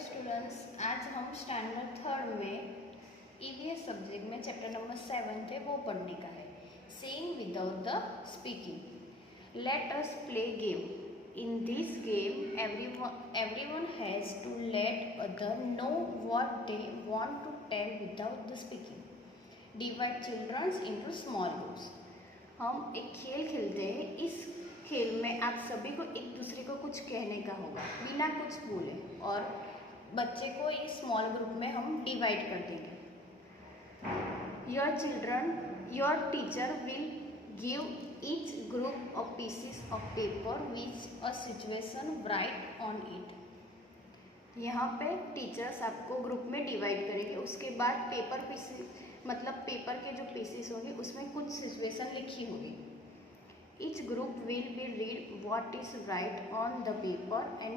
Students, आज हम standard third में ईवीएस सब्जेक्ट में चैप्टर नंबर 7 है वो पढ़ने का है। Saying without the speaking. Let us play game. In this game everyone has to let other know what they want to tell without the speaking. Divide children into small groups. हम एक खेल खेलते हैं। इस खेल में आप सभी को एक दूसरे को कुछ कहने का होगा बिना कुछ बोले, और बच्चे को इस स्मॉल ग्रुप में हम डिवाइड कर देंगे। Your teacher will give each group of pieces of paper which a situation right on it. यहाँ पे टीचर्स आपको ग्रुप में डिवाइड करेंगे। उसके बाद पेपर पीसेस मतलब पेपर के जो पीसेस होंगे उसमें कुछ सिचुएशन लिखी होगी। Each group will be read what is right on the paper and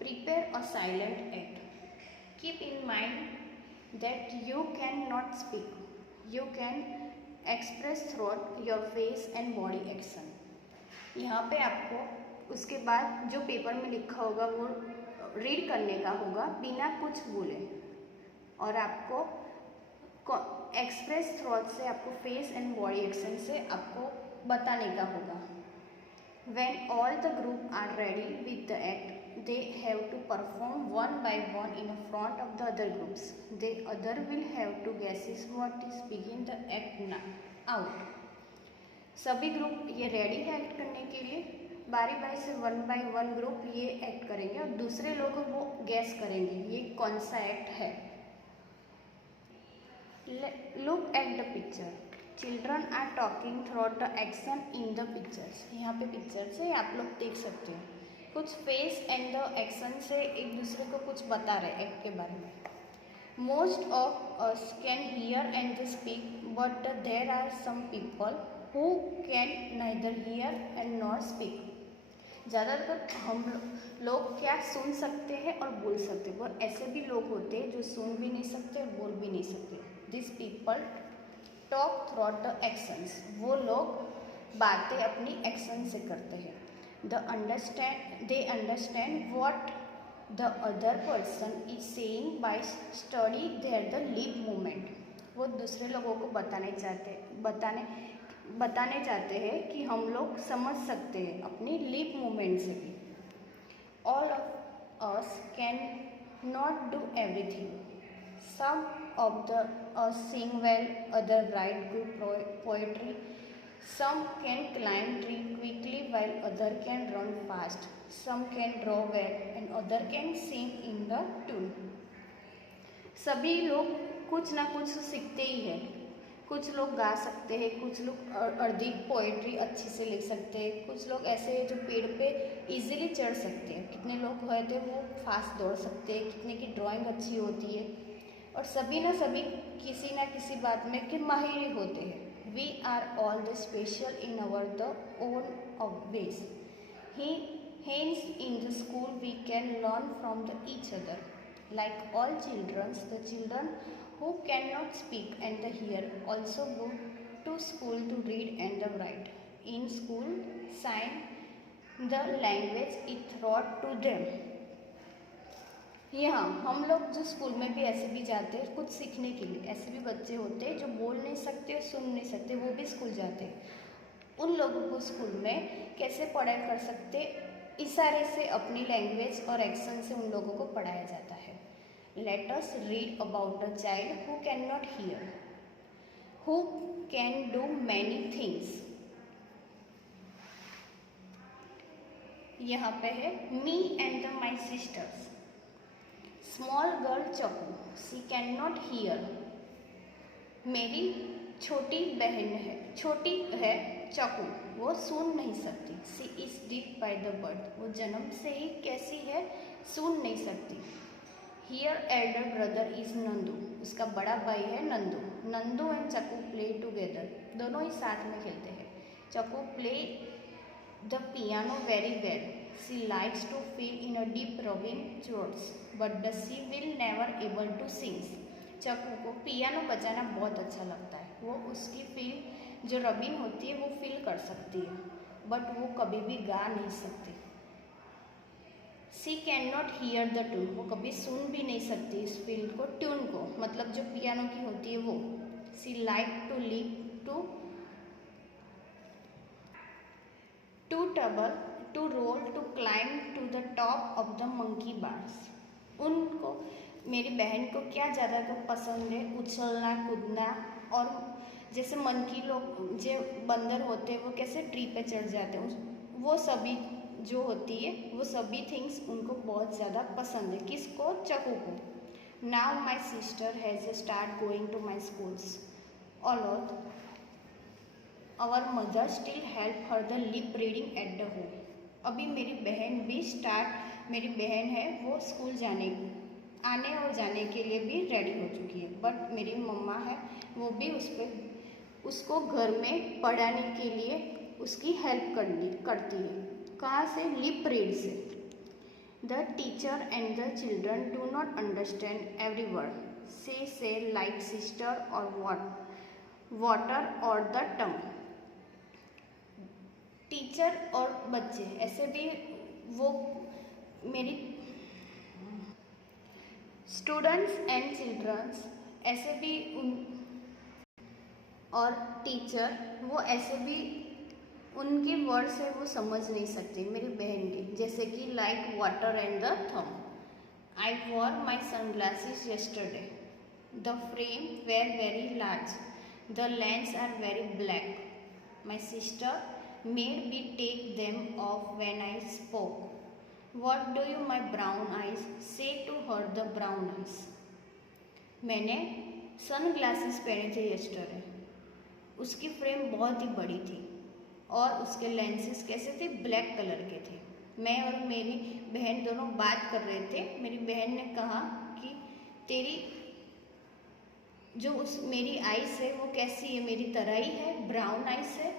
prepare a silent act. Keep in mind that you cannot speak. You can express through your face and body action. यहाँ पे आपको उसके बाद जो paper में लिखा होगा वो रीड करने का होगा बिना कुछ बोले, और आपको एक्सप्रेस थ्रॉट से आपको फेस एंड बॉडी एक्शन से आपको बताने का होगा। When all the group are ready with the act, they have to perform one by one in front of the other groups. The other will have to guess what is begin the act out. सभी group ये ready है act करने के लिए। बारी बारी से one by one group ये एक्ट करेंगे और दूसरे लोग वो गैस करेंगे ये कौन सा एक्ट है। Look at the picture. Children are talking through the action in the pictures. यहाँ पे पिक्चर से आप लोग देख सकते हो कुछ फेस एंड द एक्शन से एक दूसरे को कुछ बता रहे एक्ट के बारे में। Most of us can hear and speak but there are some people who can neither hear and not speak. ज़्यादातर हम लोग क्या सुन सकते हैं और बोल सकते हैं, और ऐसे भी लोग होते हैं जो सुन भी नहीं सकते और बोल भी नहीं सकते। This people talk through the actions. वो लोग बातें अपनी एक्शन से करते हैं। They understand what the other person is saying by study there the lip movement. वो दूसरे लोगों को बताने चाहते हैं कि हम लोग समझ सकते हैं अपनी लिप मूवमेंट से भी। All of us can not do everything. Some of us sing well, others write good poetry. Some can climb tree quickly while others can run fast. Some can draw well and others can sing in the tune. सभी लोग कुछ ना कुछ सीखते ही हैं। कुछ लोग गा सकते हैं, कुछ लोग अधिक पोएट्री अच्छी से लिख सकते हैं, कुछ लोग ऐसे हैं जो पेड़ पे इजीली चढ़ सकते हैं, कितने लोग होते हैं वो फास्ट दौड़ सकते हैं, कितने की ड्राइंग अच्छी होती है, और सभी किसी ना किसी बात में कि माहिर होते हैं। We are all the special in our the own of ways. Hence in the school we can learn from each other. Like all children, the children who cannot speak and hear also go to school to read and write. In school, sign the language is taught to them. यहाँ हम लोग जो school में भी ऐसे भी जाते हैं कुछ सीखने के लिए। ऐसे भी बच्चे होते हैं जो बोल नहीं सकते, सुन नहीं सकते, वो भी स्कूल जाते हैं। उन लोगों को स्कूल में कैसे पढ़ाई कर सकते, इशारे से अपनी लैंग्वेज और एक्शन से उन लोगों को पढ़ाया जाता है। Let us read about a child who can not hear, who can do many things. यहाँ पे है me and my sisters. Small girl Chaku, she can not hear. मेरी छोटी है चकू, वो सुन नहीं सकती। She is deaf by the birth, वो जन्म से ही कैसी है, सुन नहीं सकती। Here elder brother is Nandu, उसका बड़ा भाई है Nandu. Nandu and Chaku play together, दोनों ही साथ में खेलते हैं। Chaku play the piano very well. She likes to feel in a deep rubbing chords, but she will never able to sing. चकू को पियानो बजाना बहुत अच्छा लगता है। वो उसकी फील जो रबिंग होती है वो फील कर सकती है, बट वो कभी भी गा नहीं सकती। She can not hear the tune, वो कभी सुन भी नहीं सकती इस फील को, ट्यून को, मतलब जो पियानो की होती है वो। She like to leap to tumble to roll to climb to the top of the monkey bars. उनको, मेरी बहन को क्या ज़्यादा तो पसंद है, उछलना कूदना, और जैसे मंकी लोग जो बंदर होते हैं वो कैसे ट्री पे चढ़ जाते हैं, वो सभी जो होती है वो सभी थिंग्स उनको बहुत ज़्यादा पसंद है। किसको? चकू को। Now my sister has start going to my schools all our mother still help her the lip reading at the home. अभी मेरी बहन भी मेरी बहन है वो स्कूल आने और जाने के लिए भी रेडी हो चुकी है, बट मेरी मम्मा है वो भी उसको घर में पढ़ाने के लिए उसकी हेल्प करती है। कहाँ से? लिप रीड से। The teacher and the children do not understand every word से लाइक सिस्टर और वाटर और द टंग। टीचर और बच्चे ऐसे भी, वो मेरी स्टूडेंट्स एंड चिल्ड्रंस ऐसे भी और टीचर वो ऐसे भी उनके वर्ड से वो समझ नहीं सकते मेरी बहन के, जैसे कि like water and the thumb. I wore my sunglasses yesterday, the frame were very large, the lens are very black, my sister made me take them off when I spoke, what do you my brown eyes say to her the brown eyes. मैंने sun glasses पहने थे yesterday, उसकी frame बहुत ही बड़ी थी और उसके lenses कैसे थे? ब्लैक कलर के थे। मैं और मेरी बहन दोनों बात कर रहे थे। मेरी बहन ने कहा कि तेरी जो मेरी आइस है वो कैसी है? मेरी तरह ही है, ब्राउन आइस है।